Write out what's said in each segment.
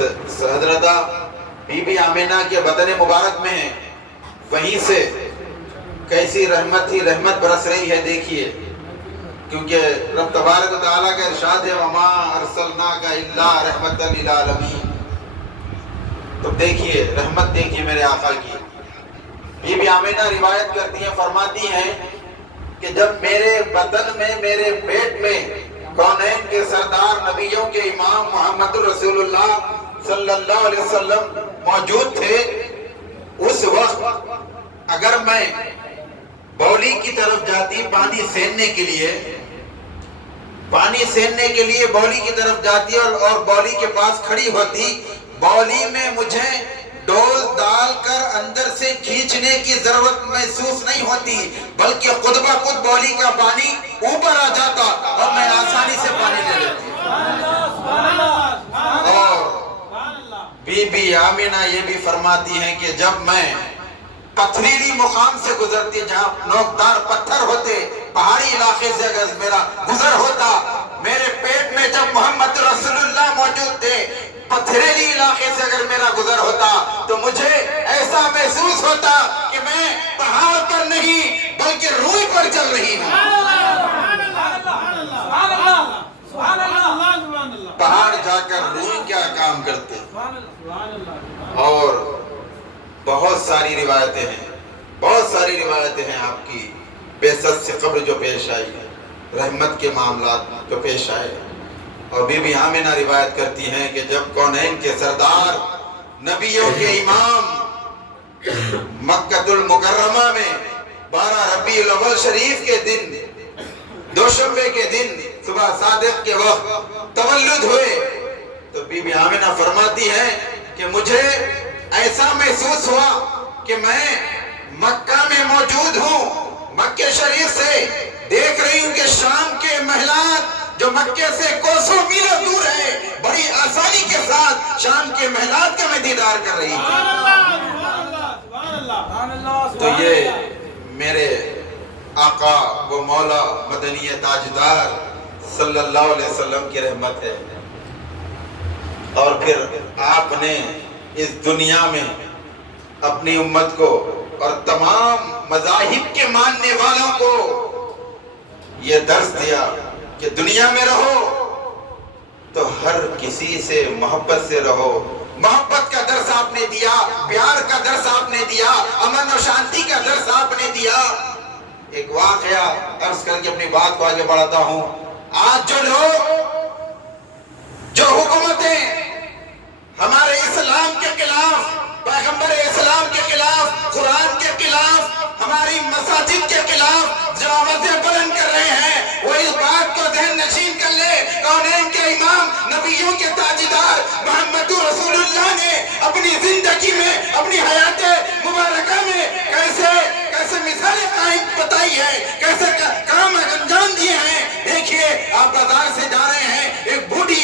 حضرت be be آمینہ کے بدن مبارک میں ہیں، وہیں سے کیسی رحمت ہی رحمت برس رہی ہے، دیکھیے، کیونکہ رب تبارک و تعالیٰ کا ارشاد ہے وَمَا أَرْسَلْنَاكَ إِلَّا رَحْمَةً لِلْعَالَمِينَ۔ تو دیکھیے رحمت، دیکھیے میرے آقا کی۔ بی بی آمینہ روایت کرتی ہیں، فرماتی ہیں کہ جب میرے بدن میں، میرے پیٹ میں کونین کے سردار، نبیوں کے امام محمد رسول اللہ صلی اللہ علیہ وسلم موجود تھے، اس وقت اگر میں بولی کی طرف جاتی پانی سیننے کے لیے، بولی کی طرف جاتی اور بولی کے پاس کھڑی ہوتی، بولی میں مجھے ڈول ڈال کر اندر سے کھینچنے کی ضرورت محسوس نہیں ہوتی، بلکہ خود بخود بولی کا پانی اوپر آ جاتا اور میں آسانی سے پانی لے لیتی۔ اور بی بی آمینہ یہ بھی فرماتی ہیں کہ جب میں پتھریلی مقام سے گزرتی، جہاں نوکدار پتھر ہوتے، پہاڑی علاقے سے اگر میرا گزر ہوتا، میرے پیٹ میں جب محمد رسول اللہ موجود تھے، پتھریلی علاقے سے اگر میرا گزر ہوتا تو مجھے ایسا محسوس ہوتا کہ میں پہاڑ پر نہیں بلکہ روئی پر چل رہی ہوں۔ پہاڑ جا کر روئی کیا کام کرتے۔ اور بہت ساری روایتیں ہیں آپ کی بعثت سے قبل جو پیش آئی، رحمت کے معاملات جو پیش آئے۔ اور بی بی آمینہ روایت کرتی ہیں کہ جب کونین کے سردار، نبیوں کے امام، مکہ المکرمہ میں 12 ربیع الاول شریف کے دن، دوشنبے کے دن صبح صادق کے وقت تولد ہوئے، تو بی بی آمینہ فرماتی ہیں کہ مجھے ایسا محسوس ہوا کہ میں مکہ میں موجود ہوں، مکہ شریف سے دیکھ رہی ہوں کہ شام کے محلات جو مکہ سے کوسوں میلوں دور ہے، بڑی آسانی کے ساتھ شام کے محلات کا میں دیدار کر رہی ہوں۔ تو یہ میرے آقا و مولا مدنی تاجدار صلی اللہ علیہ وسلم کی رحمت ہے۔ اور پھر آپ نے اس دنیا میں اپنی امت کو اور تمام مذاہب کے ماننے والوں کو یہ درس دیا کہ دنیا میں رہو تو ہر کسی سے محبت سے رہو۔ محبت کا درس آپ نے دیا، پیار کا درس آپ نے دیا، امن و شانتی کا درس آپ نے دیا۔ ایک واقعہ عرض کر کے اپنی بات کو آگے بڑھاتا ہوں۔ آج جو لوگ، جو حکومتیں ہمارے اسلام کے خلاف، پیغمبر اسلام کے خلاف، قرآن کے خلاف، ہماری مساجد کے خلاف جو آوازیں بلند کر رہے ہیں، وہ اس بات کو ذہن نشین کر لے، کونین کے امام، نبیوں کے تاجدار محمد رسول اللہ نے اپنی زندگی میں، اپنی حیات مبارکہ میں کیسے مثالیں قائم بتائی ہے، کیسے کام انجام دیے ہیں۔ دیکھیے آپ بازار سے جا رہے ہیں، ایک بوڑھی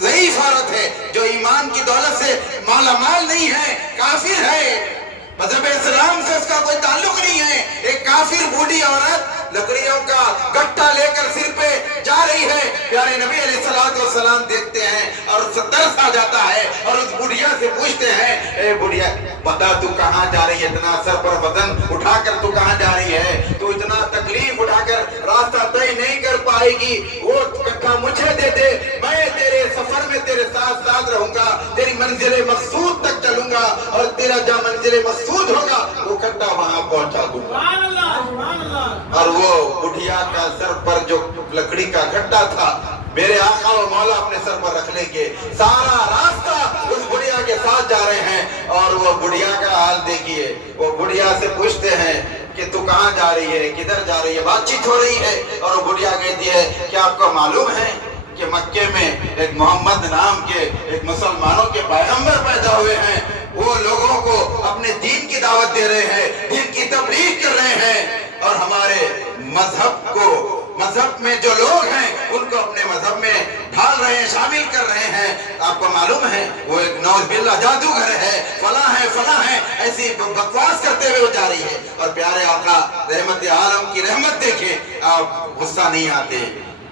ضعیف عورت ہے جو ایمان کی دولت سے مالا مال نہیں ہے، کافر ہے، مذہب اسلام سے اس کا کوئی تعلق نہیں ہے، ایک کافر بوڑھی عورت لکڑیوں کا گٹھا لے کر سر پہ جا رہی ہے۔ پیارے نبی علیہ السلام دیکھتے ہیں اور ترس آ جاتا ہے اور اس بڑھیا سے پوچھتے ہیں، اے بڑھیا بتا تو کہاں جا رہی ہے، اتنا سر پر وزن اٹھا کر تو کہاں جا رہی ہے، تو اتنا تکلیف اٹھا کر راستہ طے نہیں کر پائے گی، وہ گٹھا مجھے دے دے، میں تیرے سفر میں تیرے ساتھ ساتھ رہوں گا، تیری منزل مقصود تک چلوں گا اور تیرا جہاں منزل مقصود ہوگا وہ گٹھا وہاں پہنچا دوں گا۔ اور وہ بڑھیا کا سر پر جو لکڑی کا گھٹا تھا، میرے آقا و مولا اپنے سر پر رکھ لیں گے، سارا راستہ اس بڑھیا کے ساتھ جا رہے ہیں۔ اور وہ بڑھیا کا حال دیکھیے، وہ بڑھیا سے پوچھتے ہیں کہ تو کہاں جا رہی ہے، کدھر جا رہی ہے، بات چیت ہو رہی ہے، اور وہ بڑھیا کہتی ہے کہ آپ کو معلوم ہے کہ مکے میں ایک محمد نام کے ایک مسلمانوں کے پیغمبر پیدا ہوئے ہیں، وہ لوگوں کو اپنے دین کی دعوت دے رہے ہیں، دین کی تبلیغ کر رہے ہیں، اور ہمارے مذہب میں جو لوگ ہیں ان کو اپنے مذہب میں ڈھال رہے ہیں، شامل کر رہے ہیں۔ آپ کو معلوم ہے وہ ایک نعوذ باللہ جادوگر ہے، فلاں ہے، ایسی بکواس کرتے ہوئے وہ جا رہی ہے۔ اور پیارے آقا رحمت عالم کی رحمت دیکھیں، آپ غصہ نہیں آتے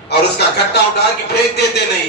اور اس کا گھٹا اٹھا کے پھینک دیتے نہیں،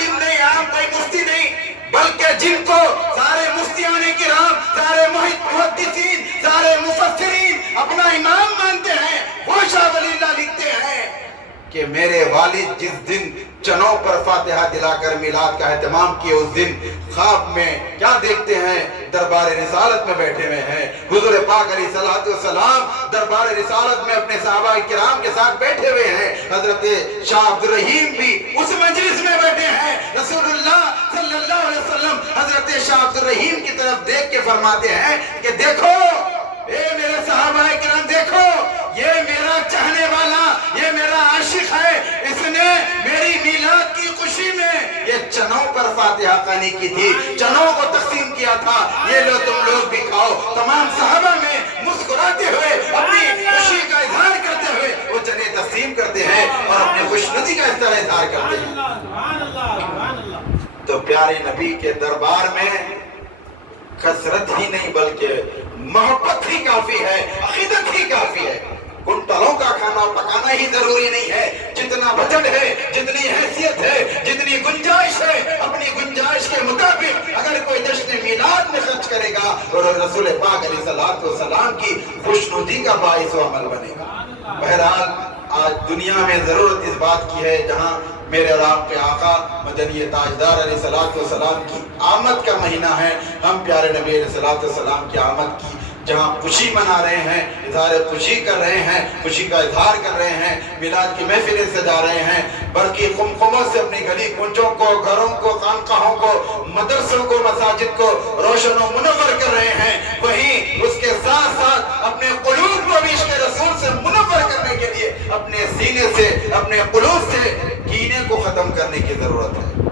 عالم نہیں، آپ کوئی مفتی نہیں، بلکہ جن کو سارے مفتیان کرام، سارے محدثین، سارے مفسرین اپنا امام مانتے ہیں، وہ شاہ ولی اللہ لکھتے ہیں کہ میرے والد جس دن چنوں پر فاتحہ دلا کر میلاد کا اہتمام کیے، اس دن خواب میں کیا دیکھتے ہیں؟ دربار رسالت میں بیٹھے ہوئے ہیں، حضور پاک علیہ السلام دربار رسالت میں اپنے صحابہ کرام کے ساتھ بیٹھے ہوئے ہیں، حضرت شاہ عبد الرحیم بھی اس مجلس میں بیٹھے ہیں، رسول اللہ صلی اللہ علیہ وسلم حضرت شاہ عبد الرحیم کی طرف دیکھ کے فرماتے ہیں کہ دیکھو اے میرے صحابہ کرام، دیکھو یہ میرا چاہنے والا، یہ میرا عاشق ہے، اس نے میری میلاد کی خوشی میں یہ چنوں پر فاتحہ خوانی کی تھی، چنوں کو تقسیم کیا تھا، یہ لو تم لوگ بھی کھاؤ۔ تمام صحابہ میں مسکراتے ہوئے اپنی خوشی کا اظہار کرتے ہوئے وہ چنے تقسیم کرتے ہیں اور اپنے خوشنودی کا اس طرح اظہار کرتے ہیں۔ تو پیارے نبی کے دربار میں کثرت ہی نہیں بلکہ محبت ہی کافی ہے، عقیدت ہی کافی ہے۔ کنٹلوں کا کھانا پکانا ہی ضروری نہیں ہے، جتنا بجٹ ہے، جتنی حیثیت ہے، جتنی گنجائش ہے، اپنی گنجائش کے مطابق اگر کوئی جشن میلاد میں خرچ کرے گا اور رسول پاک علیہ السلام کی خوشنودی کا باعث و عمل بنے گا۔ بہرحال آج دنیا میں ضرورت اس بات کی ہے، جہاں میرے اور آپ کے آقا مدنی تاجدار علیہ السلام کی آمد کا مہینہ ہے، ہم پیارے نبی علیہ السلام کی آمد کی جہاں خوشی منا رہے ہیں، اظہار خوشی کر رہے ہیں، خوشی کا اظہار کر رہے ہیں، میلاد کی محفلیں سجا رہے ہیں، برقی قمقموں سے اپنی گلی کنچوں کو، گھروں کو، خانقاہوں کو، مدرسوں کو، مساجد کو روشن و منور کر رہے ہیں، وہیں اس کے ساتھ ساتھ اپنے قلوب کو بھی عشق رسول سے منور کرنے کے لیے اپنے سینے سے، اپنے قلوب سے کینے کو ختم کرنے کی ضرورت ہے۔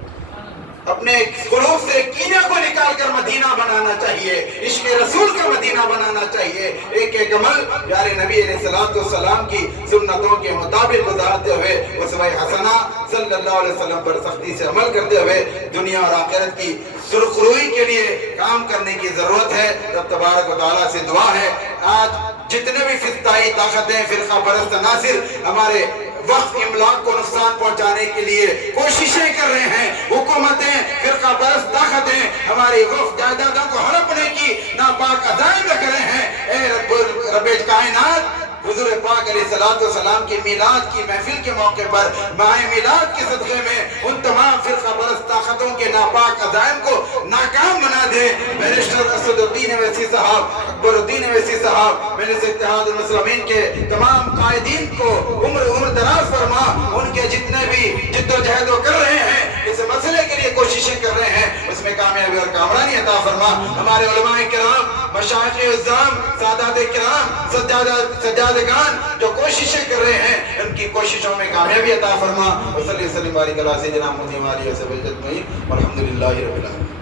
اپنے قلوب سے کینے کو نکال کر مدینہ بنانا چاہیے، عشق رسول کا مدینہ بنانا چاہیے۔ ایک ایک عمل پیارے نبی علیہ السلام کی سنتوں کے مطابق گزارتے ہوئے اسوہ حسنہ صلی اللہ علیہ وسلم پر سختی سے عمل کرتے ہوئے دنیا اور آخرت کی سرخروئی کے لیے کام کرنے کی ضرورت ہے۔ رب تبارک و تعالیٰ سے دعا ہے، آج جتنے بھی فتنائی طاقتیں، فرقہ پرست عناصر ہمارے وقت املاک کو نقصان پہنچانے کے لیے کوششیں کر رہے ہیں، حکومتیں، فرقہ پرست طاقتیں ہماری وقت جائیدادوں کو ہڑپنے کی ناپاک عزائم رکھ رہے ہیں۔ اے رب کائنات، حضور پاک علیہ السلام کی میلاد کی محفل کے موقع پر ماہ میلاد کے صدقے میں ان تمام فرقہ پرست طاقتوں کے ناپاک عزائم کو ناکام بنا دے۔ بیرسٹر اسد الدین اویسی صاحب، اکبر الدین اویسی صاحب، مجلس اتحاد المسلمین کے تمام قائدین کو عمر دراز فرما، ان کے جتنے بھی جد و جہد کر رہے ہیں، اس مسئلے کے لیے کوششیں کر رہے ہیں، اس میں کامیابی اور کامرانی عطا فرما۔ ہمارے علماء کرام، مشائخ اعظام، سادات کرام، سجادگان جو کوششیں کر رہے ہیں، ان کی کوششوں میں کامیابی عطا فرما۔ وصلی وسلم وبارک علی سیدنا محمد و آلہ وصحبہ اجمعین، والحمدللہ رب العالمین۔